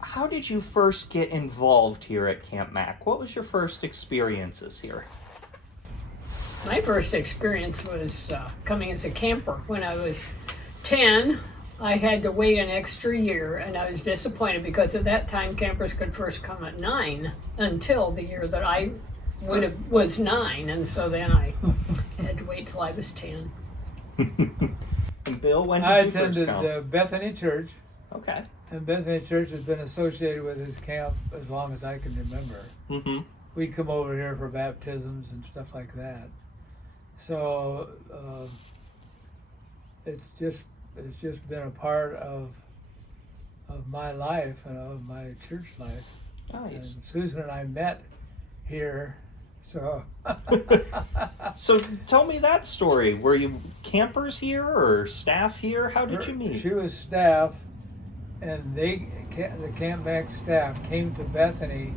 how did you first get involved here at Camp Mac? What was your first experiences here? My first experience was coming as a camper. When I was 10, I had to wait an extra year, and I was disappointed because at that time campers could first come at 9 until the year that I was 9, and so then I had to wait till I was 10. And Bill, when did I you first come? attended Bethany Church, Okay. and Bethany Church has been associated with this camp as long as I can remember. Mm-hmm. We'd come over here for baptisms and stuff like that. So it's just been a part of my life and of my church life. Nice. And Susan and I met here, so. So tell me that story. Were you campers here or staff here? How did you meet? She was staff, and the Camp Mac staff came to Bethany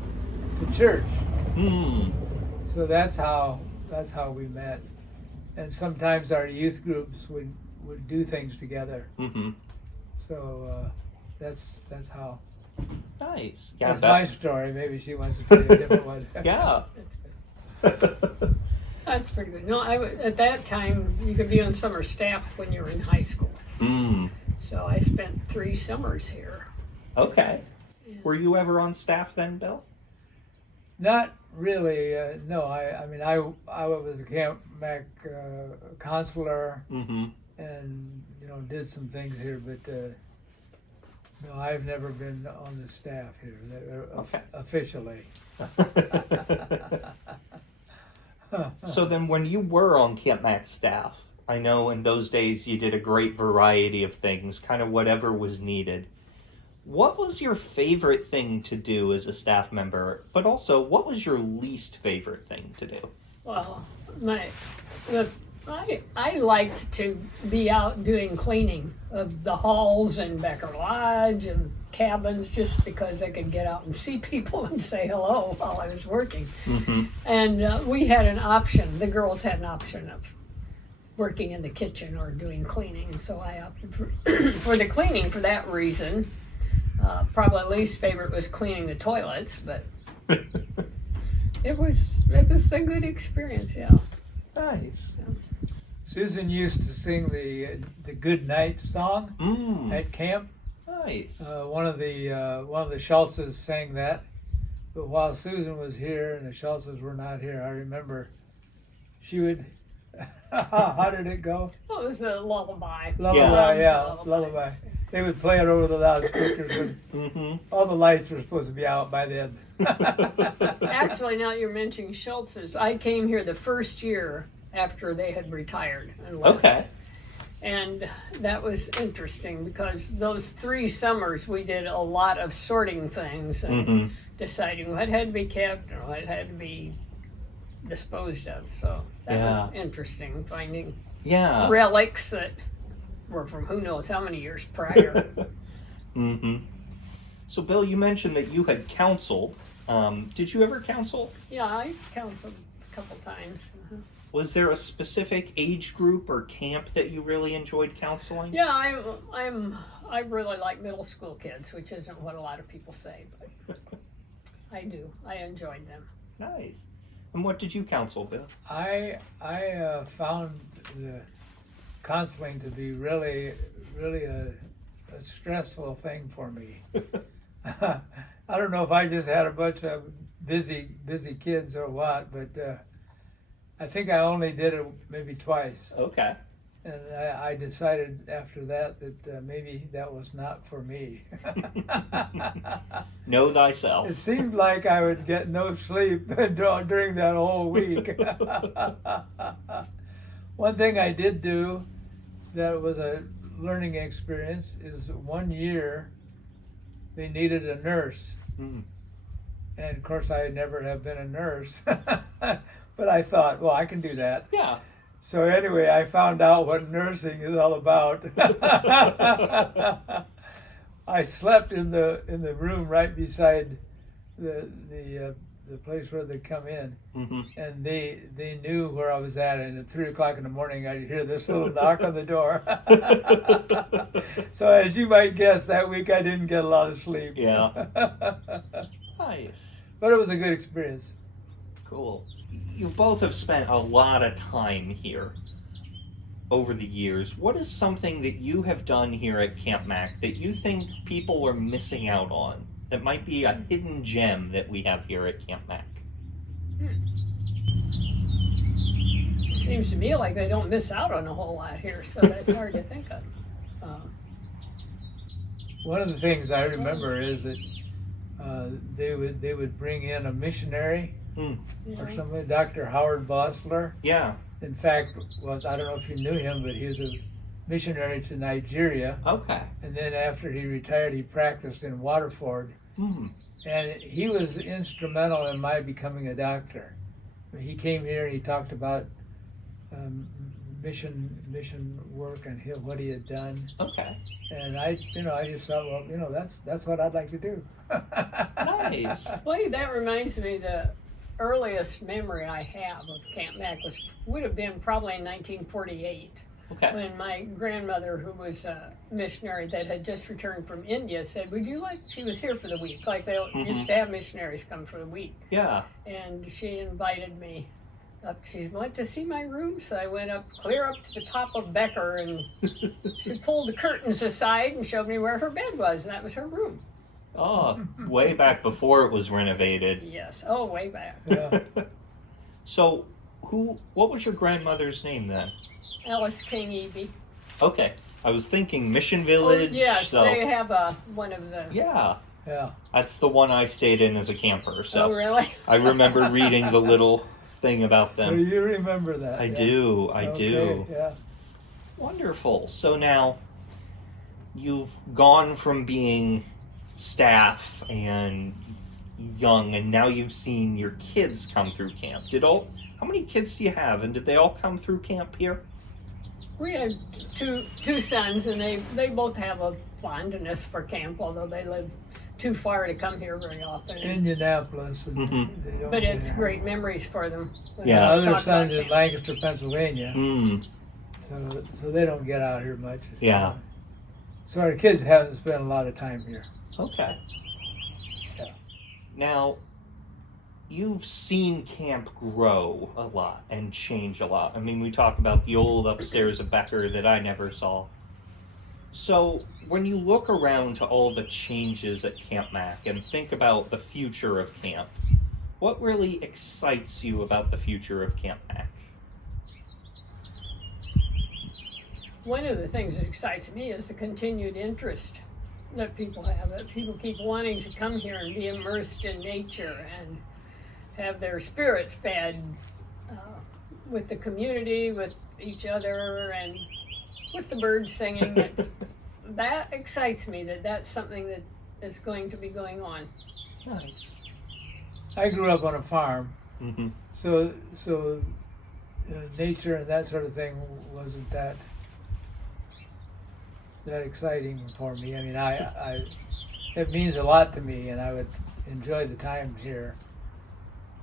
to church. Hmm. So that's how we met. And sometimes our youth groups would do things together. Mm-hmm. So that's how. Nice. Yeah, that's that- my story. Maybe she wants to tell you a different one. Yeah. That's pretty good. No, at that time, you could be on summer staff when you were in high school. Mm. So I spent 3 summers here. Okay. Were you ever on staff then, Bill? Not really. No, I mean I was a Camp Mac counselor, Mm-hmm. and did some things here, but no, I've never been on the staff here Okay. officially. So then when you were on Camp Mac staff, I know in those days you did a great variety of things, kind of whatever was needed. What was your favorite thing to do as a staff member, but also what was your least favorite thing to do? Well, I liked to be out doing cleaning of the halls and Becker Lodge and cabins just because I could get out and see people and say hello while I was working. Mm-hmm. And we had an option, the girls had an option of working in the kitchen or doing cleaning, and so I opted for the cleaning for that reason. Probably least favorite was cleaning the toilets, but it was a good experience, yeah. Nice. Susan used to sing the Good Night song at camp. Nice. One of the Schultzes sang that, but while Susan was here and the Schultzes were not here, I remember she would. How did it go? Oh, it was a lullaby. Lullaby, yeah, Lullaby. lullaby. They would play it over the loudspeakers when all the lights were supposed to be out by then. Actually, now you're mentioning Schultz's. I came here the first year after they had retired and left. Okay. And that was interesting because those 3 summers we did a lot of sorting things and deciding what had to be kept and what had to be disposed of. So that was interesting, finding relics that were from who knows how many years prior. Mm-hmm. So, Bill, you mentioned that you had counseled. Did you ever counsel? Yeah, I counseled a couple times. Was there a specific age group or camp that you really enjoyed counseling? Yeah, I really like middle school kids, which isn't what a lot of people say, but I do. I enjoyed them. Nice. And what did you counsel, Bill? I found the counseling to be really a stressful thing for me. I don't know if I just had a bunch of busy kids or what, but I think I only did it maybe twice. Okay. And I decided after that maybe that was not for me. Know thyself. It seemed like I would get no sleep during that whole week. One thing I did do that was a learning experience is 1 year they needed a nurse. Mm. And of course I never have been a nurse. But I thought, well, I can do that. Yeah. So anyway, I found out what nursing is all about. I slept in the room right beside the the place where they come in, Mm-hmm. and they knew where I was at, and at 3 o'clock in the morning I'd hear this little knock on the door. So as you might guess, that week I didn't get a lot of sleep. Yeah. Nice. But it was a good experience. Cool. You both have spent a lot of time here over the years. What is something that you have done here at Camp Mac that you think people are missing out on? That might be a hidden gem that we have here at Camp Mac. It seems to me like they don't miss out on a whole lot here, so that's hard to think of. One of the things I remember is that they would bring in a missionary or somebody, Dr. Howard Bosler. Yeah. In fact, I don't know if you knew him, but he was a missionary to Nigeria. Okay. And then after he retired, he practiced in Waterford. And he was instrumental in my becoming a doctor. He came here and he talked about mission work and what he had done. Okay. And I just thought, well, that's what I'd like to do. Nice. Well, that reminds me, the earliest memory I have of Camp Mac would have been probably in 1948. Okay. When my grandmother, who was a missionary that had just returned from India, said, would you like, she was here for the week, like they used to have missionaries come for the week. Yeah. And she invited me up. She went to see my room, so I went up, clear up to the top of Becker, and she pulled the curtains aside and showed me where her bed was, and that was her room. Oh, way back before it was renovated. Yes, oh, way back. Yeah. So, what was your grandmother's name then? Alice King Eby. Okay. I was thinking Mission Village. Yes, so, they have one of the... yeah. Yeah. That's the one I stayed in as a camper. So Oh, really? I remember reading the little thing about So them. you remember that? I yeah. do. I do. Okay, yeah. Wonderful. So now you've gone from being staff and young, and now you've seen your kids come through camp. How many kids do you have, and did they all come through camp here? We have two sons, and they both have a fondness for camp, although they live too far to come here very often. Indianapolis. And they don't But get it's here. great memories for them. when Yeah. they Other talk son's about in camp. Lancaster, Pennsylvania. Mm. So they don't get out here much. Yeah. So our kids haven't spent a lot of time here. Okay. Yeah. Now, you've seen camp grow a lot and change a lot. I mean, we talk about the old upstairs of Becker that I never saw. So, when you look around to all the changes at Camp Mac and think about the future of camp, what really excites you about the future of Camp Mac? One of the things that excites me is the continued interest that people have, that people keep wanting to come here and be immersed in nature and have their spirit fed with the community, with each other, and with the birds singing. That excites me, that's something that is going to be going on. Nice. I grew up on a farm, Mm-hmm. so nature and that sort of thing wasn't that exciting for me. I mean, it means a lot to me, and I would enjoy the time here.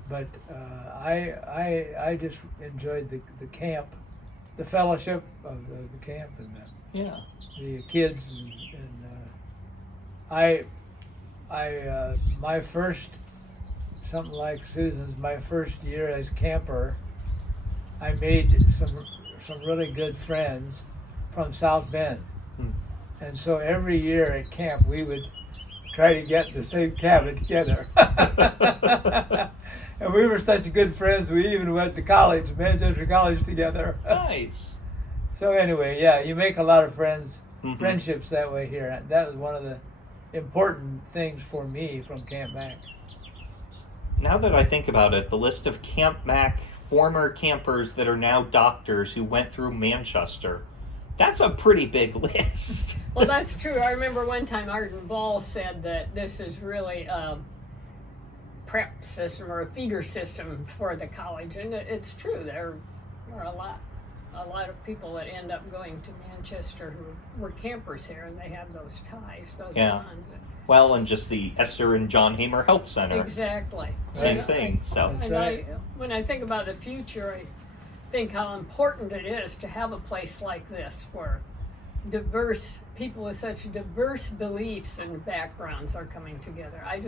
But I just enjoyed the camp, the fellowship of the camp, and the kids, and my first, something like Susan's, my first year as camper, I made some really good friends from South Bend. And so every year at camp, we would try to get in the same cabin together. And we were such good friends, we even went to college, Manchester College together. Nice. So anyway, yeah, you make a lot of friendships that way here. That was one of the important things for me from Camp Mac. Now that I think about it, the list of Camp Mac former campers that are now doctors who went through Manchester, that's a pretty big list. Well, that's true. I remember one time Arden Ball said that this is really a prep system or a feeder system for the college, and it's true. There are a lot a lot of people that end up going to Manchester who were campers here, and they have those ties, those Yeah. bonds. Well, and just the Esther and John Hamer Health Center. Exactly. Same And thing. So And when I think about the future, I think how important it is to have a place like this where diverse people with such diverse beliefs and backgrounds are coming together. I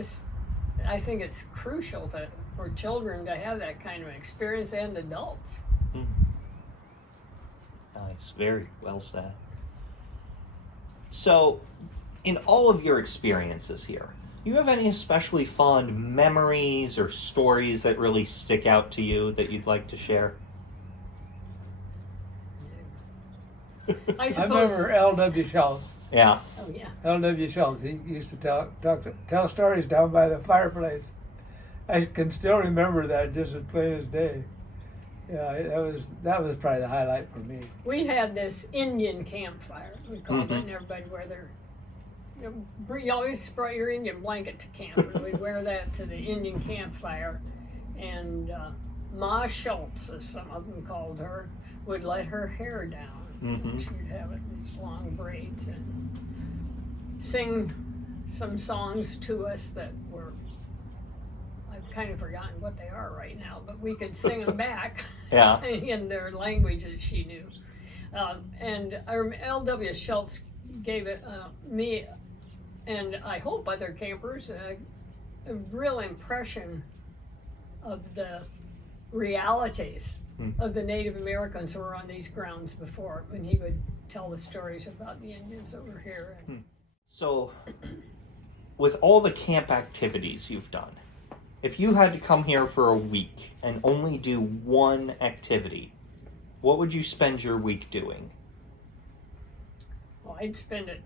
think it's crucial for children to have that kind of experience, and adults. nice, very well said. So, in all of your experiences here, do you have any especially fond memories or stories that really stick out to you that you'd like to share? I I suppose. remember L.W. Schultz. Yeah. Oh yeah. L.W. Schultz. He used to tell stories down by the fireplace. I can still remember that just as plain as day. Yeah, that was probably the highlight for me. We had this Indian campfire, we called it, and everybody wear their. You always brought your Indian blanket to camp, and we'd wear that to the Indian campfire. And Ma Schultz, as some of them called her, would let her hair down. Mhm. She'd have it in these long braids and sing some songs to us that were. I've kind of forgotten what they are right now, but we could sing them back. Yeah. In their language that she knew. And L.W. Schultz gave it me, and I hope other campers, a real impression of the realities of the Native Americans who were on these grounds before, when he would tell the stories about the Indians over here. So, with all the camp activities you've done, if you had to come here for a week and only do one activity, what would you spend your week doing? Well, I'd spend it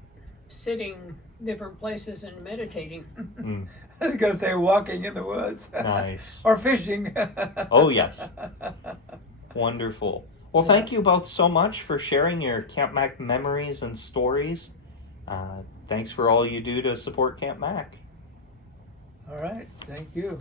sitting different places and meditating. I was going to say walking in the woods. Nice. Or fishing. Oh, yes. Wonderful. Well, thank you both so much for sharing your Camp Mac memories and stories. Thanks for all you do to support Camp Mac. All right. Thank you.